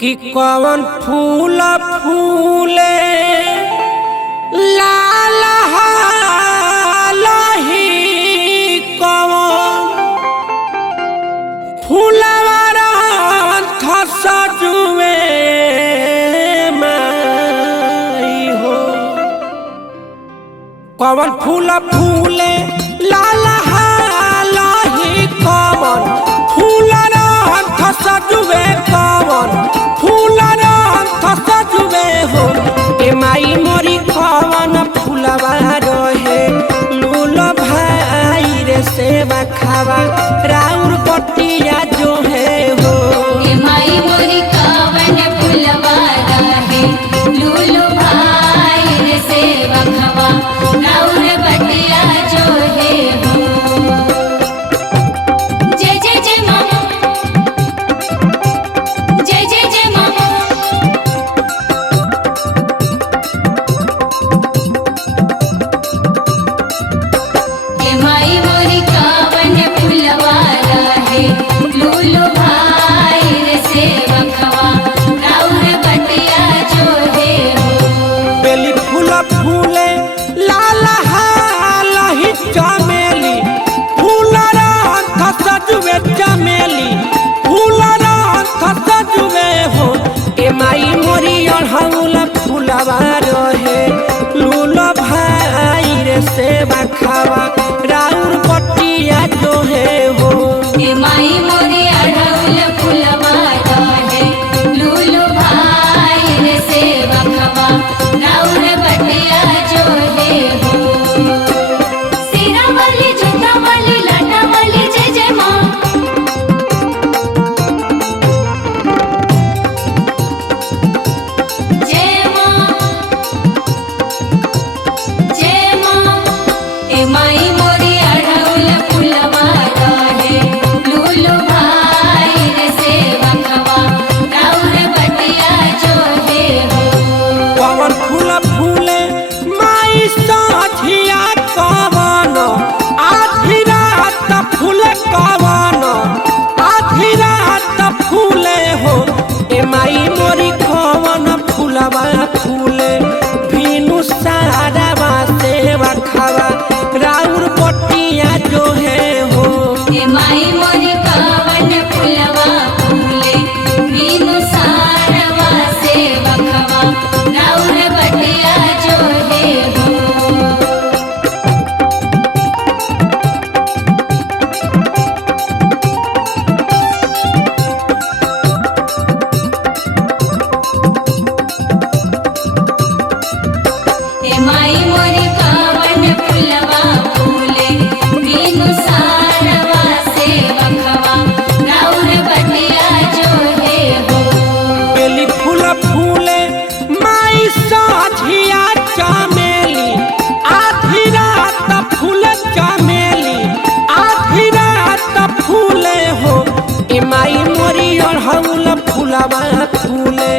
कि कौन फूल फूले लाल हालही कौन फूलवारा सजुए माई हो। कौन फूल फूले लाल हालही कौन फूलरा सजुए कौन फूलरा सजुए हो। ए माई मोरी कौन फूलवा रहे लूलो भाई रे सेवा खावा राउर बटिया जो है हो। ए माई मोरी कौन फूलवा रहे लूलो भाई रे सेवा खावा राउर बटिया जो है हो। जय जय जय मामा जय जय जय मामा। ए माई मोरी कौन फूलवा रहे लूलो भाई रे सेवा खावा राउर बटिया जो है हो। बेली फूल फूले लाल हालही चमेली फूलरा सजुए चमेली फूलरा सजुए हो। ए माई मोरी अढ़ौल फूलवा रहे लूलो भाई रे सेवा खावा राउर बटिया जो है हो। ए माई मोरी अढ़ौल फूलवा रहे लूलो भाई रे सेवा खावा राउर बटिया जो है हो। सिरा वाली झुंडा वाली लाटा वाली जय जय माँ। जय माँ जय माँ। ए माई मोरी अढ़ौल फूलवा रहे लूलो भाई रे सेवा खावा राउर बटिया जो है हो। कौन फूल फूले माई साझिया कवन आधी रात फूले कवन आधी रात फूले हो। ए माई मोरी कवन फूलवा फूले भीनु सारावा सेवा खावा राउर बटिया जो है हो। ए माई मोरी कौन फूलवा फूले मीनू सारवा सेवा खावा राउर बटिया जो है हो। ए माई मोरी कौन फूलवा फूले मीनू सारवा सेवा खावा राउर बटिया जो है हो। बेली फूल फूले माई साझिया चमेली आधी रात फूले चमेली आधी रात फूले हो। ए माई मोरी अढ़ौल फूलवा फूले